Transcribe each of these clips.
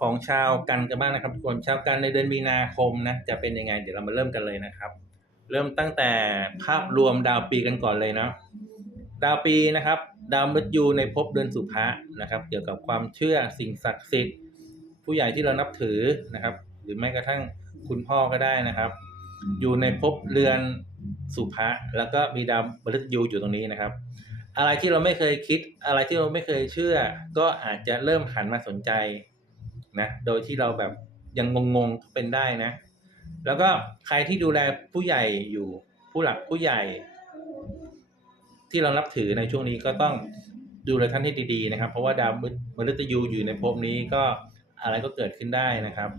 ของชาวกันกันบ้างนะครับทุกคนชาวกันในเดือนมีนาคมนะจะเป็นยังไง เดี๋ยวเรามาเริ่มกันเลยนะครับ เริ่มตั้งแต่ภาพรวมดาวปีกันก่อนเลยเนาะดาวปีนะครับ ดาวมฤตยูในภพเดือนสุภะนะครับ เกี่ยวกับความเชื่อสิ่งศักดิ์สิทธิ์ ผู้ใหญ่ที่เรานับถือนะครับ หรือแม้กระทั่งคุณพ่อก็ได้นะครับ อยู่ในภพเรือนสุภะแล้วก็มีดาวมฤตยูอยู่ตรงนี้นะครับ อะไรที่เราไม่เคยคิด อะไรที่เราไม่เคยเชื่อ ก็อาจจะเริ่มหันมาสนใจ นะโดยที่เราแบบยังงงๆก็เป็นได้นะ แล้วก็ใครที่ดูแลผู้ใหญ่อยู่ผู้หลักผู้ใหญ่ ที่เรานับถือในช่วงนี้ก็ต้องดูแลท่านให้ดีๆนะครับ เพราะว่าดาวมฤตยูอยู่ในภพนี้ก็อะไรก็เกิดขึ้นได้นะครับ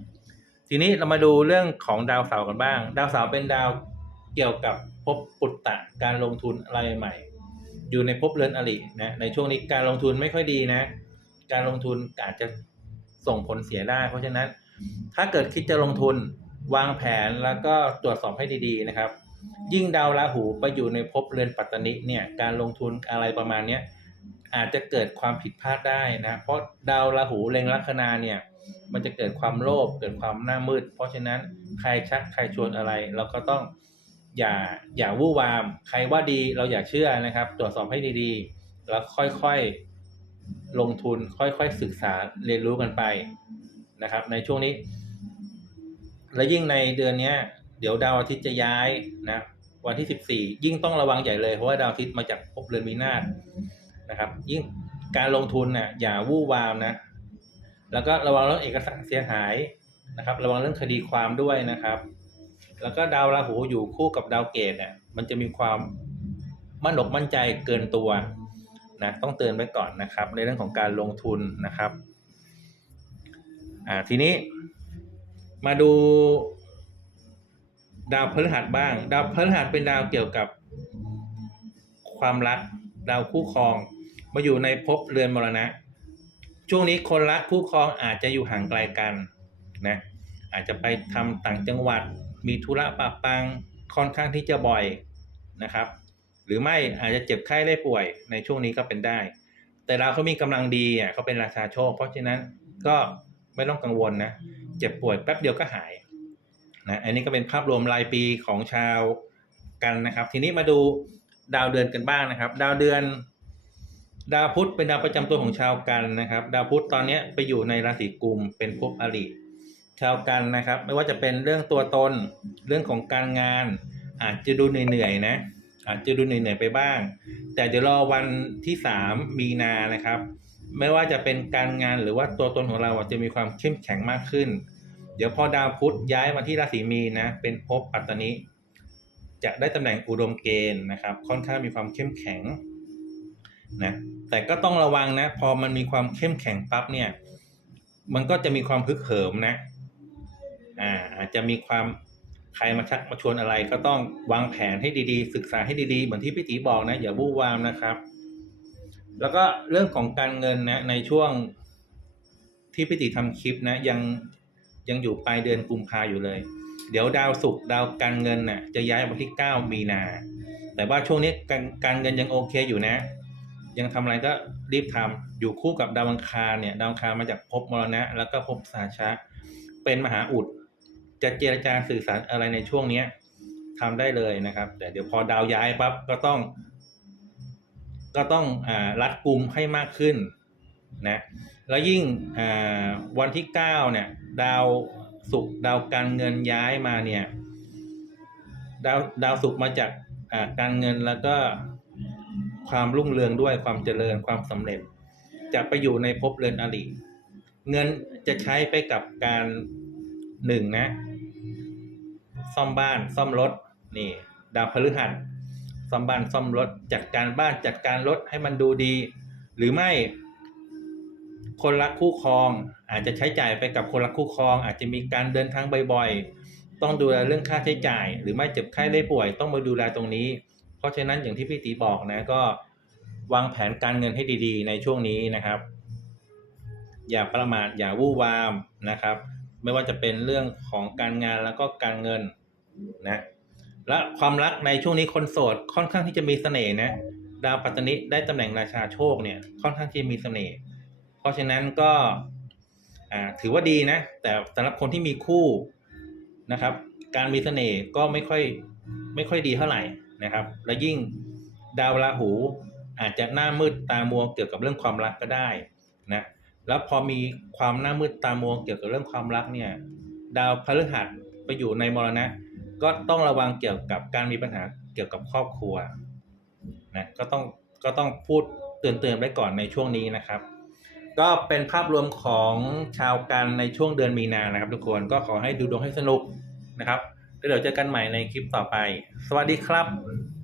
ทีนี้เรามาดูเรื่องของดาวเสาร์กันบ้าง ดาวเสาร์เป็นดาวเกี่ยวกับภพปุตตะการลงทุนอะไรใหม่ อยู่ในภพเรือนอรินะในช่วงนี้การลงทุนไม่ค่อยดีนะ การลงทุนอาจจะ ส่งผลเสียได้ เพราะฉะนั้น ถ้าเกิดคิดจะลงทุนวางแผนแล้วก็ตรวจสอบให้ดีๆนะครับ ยิ่งดาวราหูไปอยู่ในภพเรือนปัตตนิเนี่ยการลงทุนอะไรประมาณเนี้ยอาจจะเกิดความผิดพลาดได้นะ เพราะดาวราหูเล็งลัคนาเนี่ย มันจะเกิดความโลภเกิดความหน้ามืด เพราะฉะนั้นใครชักใครชวนอะไร เราก็ต้องอย่าอย่าวู่วาม ใครว่าดีเราอย่าเชื่อนะครับ ตรวจสอบให้ดีๆ แล้วค่อยๆ ลงทุนค่อยๆศึกษาเรียนรู้กันไปนะครับ ในช่วงนี้ และยิ่งในเดือนนี้เดี๋ยวดาวอาทิตย์จะย้ายนะวันที่ 14 ยิ่งต้องระวังใหญ่เลยเพราะว่าดาวอาทิตย์มาจากภพเรือนมีนาศนะครับ ยิ่งการลงทุนน่ะอย่าวู่วามนะ แล้วก็ระวังเรื่องเอกสารเสียหายนะครับ ระวังเรื่องคดีความด้วยนะครับ แล้วก็ดาวราหูอยู่คู่กับดาวเกตเนี่ยมันจะมีความมั่นอกมั่นใจเกินตัว นะต้องเตือนไว้ก่อนนะครับ ในเรื่องของการลงทุนนะครับอ่าทีนี้มาดูดาวพฤหัสบ้าง ดาวพฤหัสเป็นดาวเกี่ยวกับความรักดาวคู่ครอง มาอยู่ในภพเรือนมรณะ ช่วงนี้คนรักคู่ครองอาจจะอยู่ห่างไกลกันนะอาจจะไปทำต่างจังหวัดมีธุระปะปังค่อนข้างที่จะบ่อยนะครับ หรือไม่อาจจะเจ็บไข้ได้ป่วยในช่วงนี้ก็เป็นได้ แต่ดาวเขามีกำลังดีอะเขาเป็นราชาโชค เพราะฉะนั้นก็ไม่ต้องกังวลนะเจ็บป่วยแป๊บเดียวก็หายนะอันนี้ก็เป็นภาพรวมรายปีของชาวกันนะครับ ทีนี้มาดูดาวเดือนกันบ้างนะครับ ดาวเดือน ดาวพุธเป็นดาวประจำตัวของชาวกันนะครับ ดาวพุธตอนนี้ไปอยู่ในราศีกุมเป็นภพอริชาวกันนะครับ ไม่ว่าจะเป็นเรื่องตัวตน เรื่องของการงาน อาจจะดูเหนื่อยๆนะ อาจจะดูเหนื่อยๆไปบ้าง แต่เดี๋ยวรอวันที่สามมีนานะครับ ไม่ว่าจะเป็นการงานหรือว่าตัวตนของเราจะมีความเข้มแข็งมากขึ้น เดี๋ยวพอดาวพุธย้ายมาที่ราศีมีนนะ เป็นภพปัตตนิจะได้ตำแหน่งอุดมเกณฑ์นะครับ ค่อนข้างมีความเข้มแข็งนะแต่ก็ต้องระวังนะ พอมันมีความเข้มแข็งปั๊บเนี่ย มันก็จะมีความพึกเหิมนะ อ่าอาจจะมีความ ใครมาชักมาชวนอะไรก็ต้องวางแผนให้ดีๆ ศึกษาให้ดีๆ เหมือนที่พี่ตีบอกนะ อย่าบู้วามนะครับ แล้วก็เรื่องของการเงินนะในช่วงที่พี่ตีทำคลิปนะ ยังยังอยู่ปลายเดือนกุมภาอยู่เลย เดี๋ยวดาวศุกร์ดาวการเงินน่ะจะย้ายวันที่ 9 มีนา แต่ว่าช่วงนี้การการเงินยังโอเคอยู่นะ ยังทำอะไรก็รีบทำอยู่คู่กับดาวอังคารเนี่ย ดาวอังคารมาจากภพมรณะ แล้วก็ภพสาชะเป็นมหาอุด จะเจรจาสื่อสารอะไรในช่วงเนี้ยทำได้เลยนะครับ แต่เดี๋ยวพอดาวย้ายปั๊บก็ต้อง ก็ต้องอรัดกุมให้มากขึ้นนะ แล้วยิ่งวันที่เก้าเนี่ย ดาวศุกดาวการเงินย้ายมาเนี่ย ดาวดาวศุกมาจากการเงินแล้วก็ความรุ่งเรืองด้วยความเจริญความสำเร็จ จะไปอยู่ในภพเรือนอริเงินจะใช้ไปกับการ หนึ่งนะ ซ่อมบ้านซ่อมรถ นี่ ดาวพฤหัสซ่อมบ้านซ่อมรถจัดการบ้านจัดการรถให้มันดูดี หรือไม่ คนรักคู่ครอง อาจจะใช้จ่ายไปกับคนรักคู่ครอง อาจจะมีการเดินทางบ่อยๆ ต้องดูแลเรื่องค่าใช้จ่าย หรือไม่เจ็บไข้ได้ป่วย ต้องมาดูแลตรงนี้ เพราะฉะนั้นอย่างที่พี่ตีบอกนะก็วางแผนการเงินให้ดีๆ ในช่วงนี้นะครับ อย่าประมาทอย่าวู่วามนะครับ ไม่ว่าจะเป็นเรื่องของการงานแล้วก็การเงินนะและความรักในช่วงนี้คนโสดค่อนข้างที่จะมีเสน่ห์นะดาวปัตตนิได้ตำแหน่งราชาโชคเนี่ยค่อนข้างที่มีเสน่ห์เพราะฉะนั้นก็อ่าถือว่าดีนะ แต่สำหรับคนที่มีคู่นะครับ การมีเสน่ห์ก็ไม่ค่อยไม่ค่อยดีเท่าไหร่นะครับ และยิ่งดาวราหูอาจจะหน้ามืดตามัวเกี่ยวกับเรื่องความรักก็ได้นะ แล้วพอมีความหน้ามืดตามัวเกี่ยวกับเรื่องความรักเนี่ย ดาวพฤหัสไปอยู่ในมรณะ ก็ต้องระวังเกี่ยวกับการมีปัญหาเกี่ยวกับครอบครัวนะก็ต้องก็ต้องพูดเตือนๆไว้ก่อนในช่วงนี้นะครับ ก็เป็นภาพรวมของชาวกันในช่วงเดือนมีนานะครับ ทุกคนก็ขอให้ดูดวงให้สนุกนะครับแล้วเดี๋ยวเจอกันใหม่ในคลิปต่อไป สวัสดีครับ